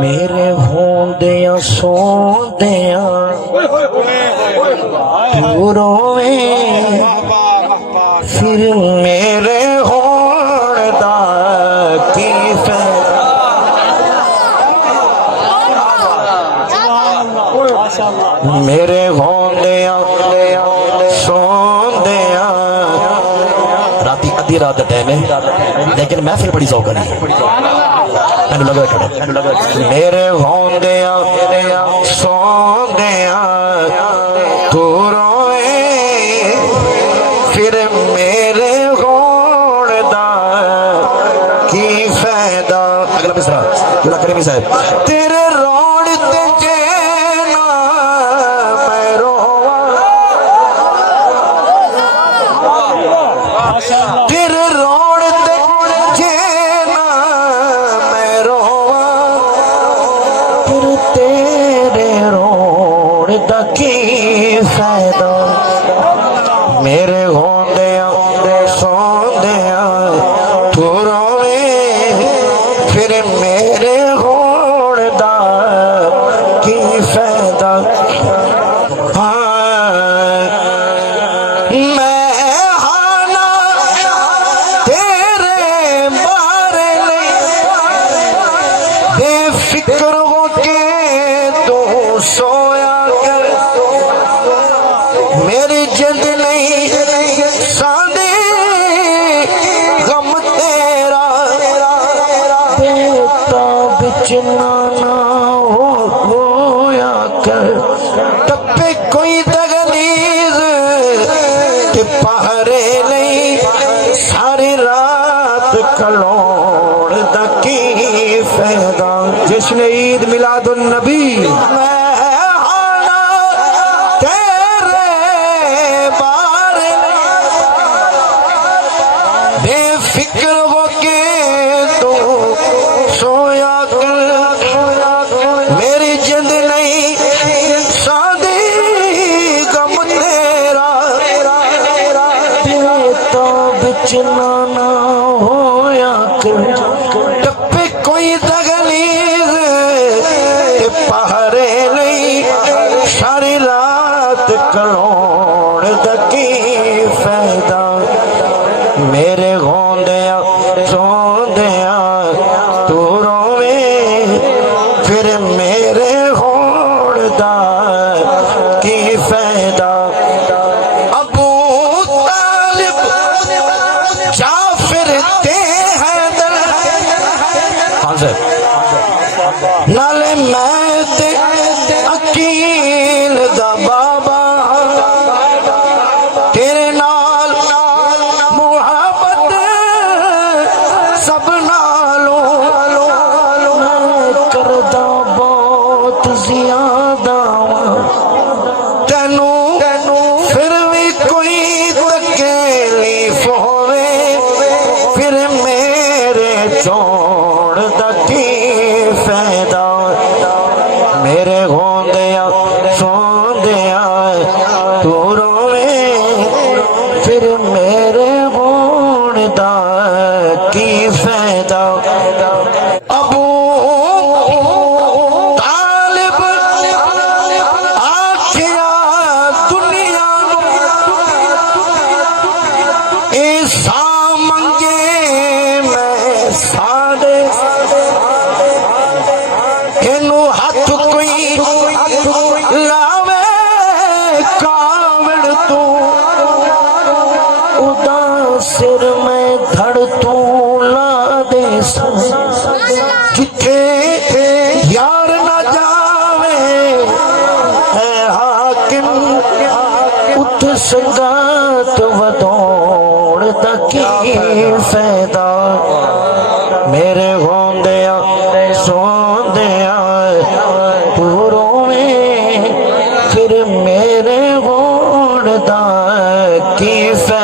मेरे होंदिया सोंदिया तू रोवे फिर मेरे होण दा की फायदा। मेरे होंदिया सोंदिया राती अद्धी रात का टाइम है लेकिन महफिल बड़ी सौकन है। मैंने लगा खड़ा मेरे होंदिया सोंदिया तू रोए फिर मेरे होण दा की फायदा। अगला मिसरा अल्लाह करीम साहब तेरे रोण ते चैना मैं रोवा तेरे रोण ते चैना मैं रोवा फिर तेरे रोण दा की फायदा। मेरे होंदिया सोंदिया तू रोवे फिर मेरे होण दा की फायदा। मैं हाना तेरे बारे बेफिक्र हो के तू सोया कर मेरी जिंद नहीं सादे गम तेरा बेता बिच नाना होया कर टप्पे कोई तकलीफ ते पहरे नहीं सारी रात कलोड़ दा की फायदा। जश्न ईद मिलादुन नबी बेफिक्र हो के तू सोया कर मेरी जिंद नहीं सादी गम तेरा बेता बिच नाना होया कर टप्पे कोई तकलीफ पहरे नहीं सारी रात कलोड़ दा की फायदा। मेरे होंदिया सोंदिया तू रोवे फिर मेरे होण दा की फायदा। अबू तालिब जाफिर ते हैदर नाले मैं ते अकील दा बाबा तेरे नाल सब नालों करदा बहुत ज्यादा तेनू फिर भी कोई तकलीफ होवे फिर मेरे छोड़ दा की फायदा। मेरे होंदिया सोंदिया तू रोवे फिर मेरे होण दा की फायदा। अबू तालिब आखिया दुनिया ऐसा मंगे मैं सादे इनू हाथ कोई लावे कावड़ तू उदा सिर में धड़ तू ला दे जिथे यार ना जावे है हाकिम उठ संगात वदौड़ दा की फायदा। मेरे होंदिया सोंदिया तू रोवे फिर मेरे होण दा की फायदा।